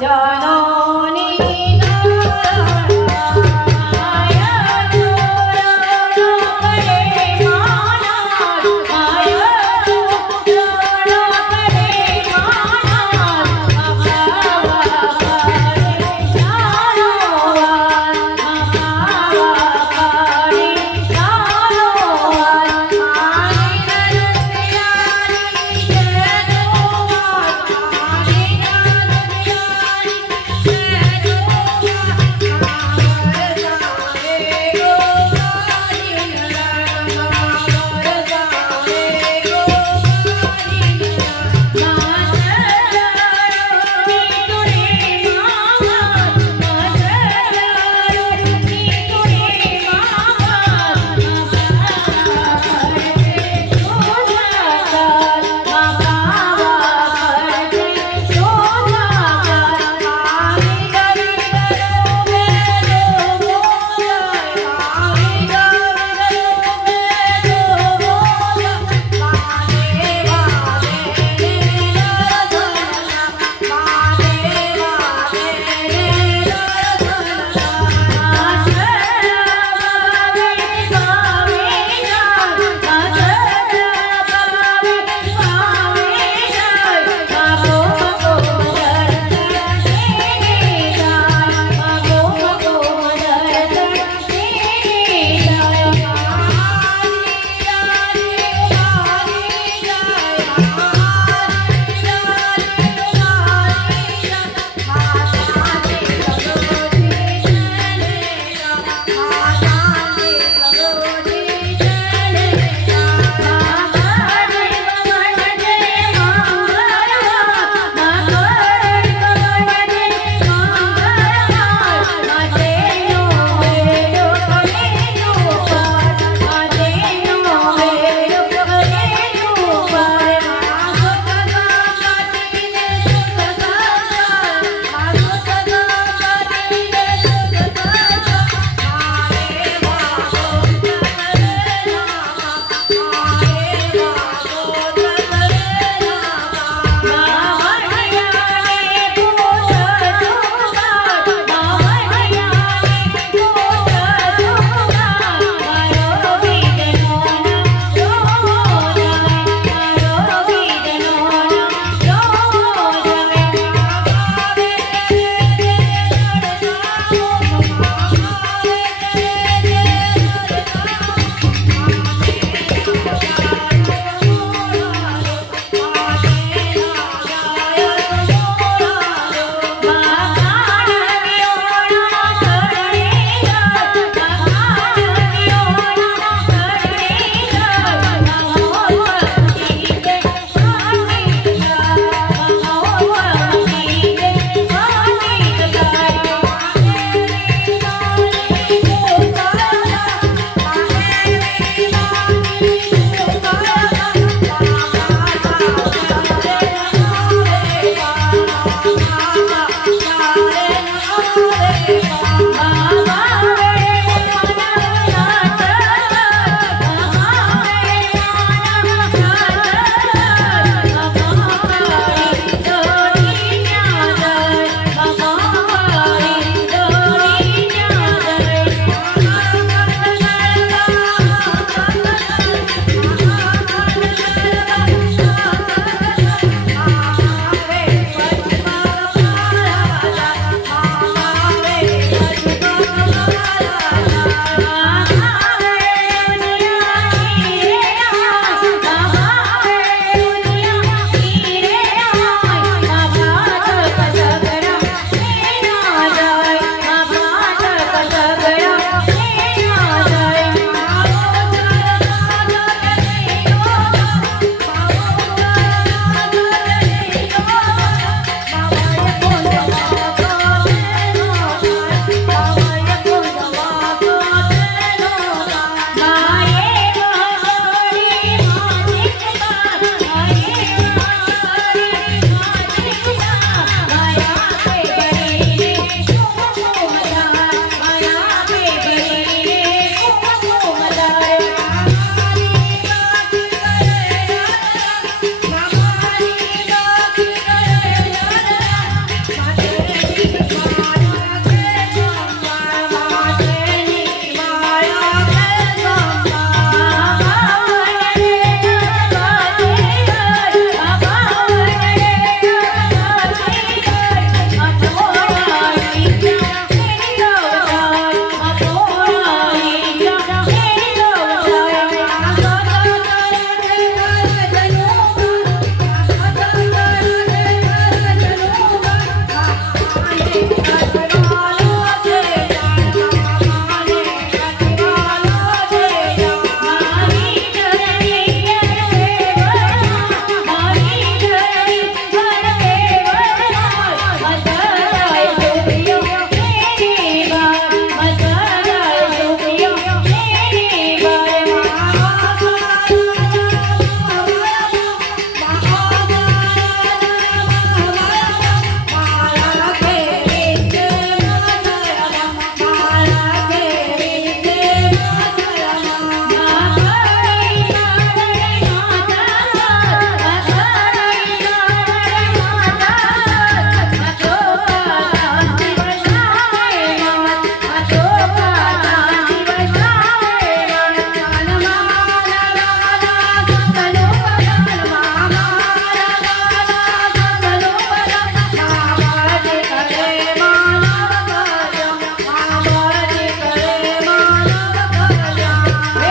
呀，喏。Bye.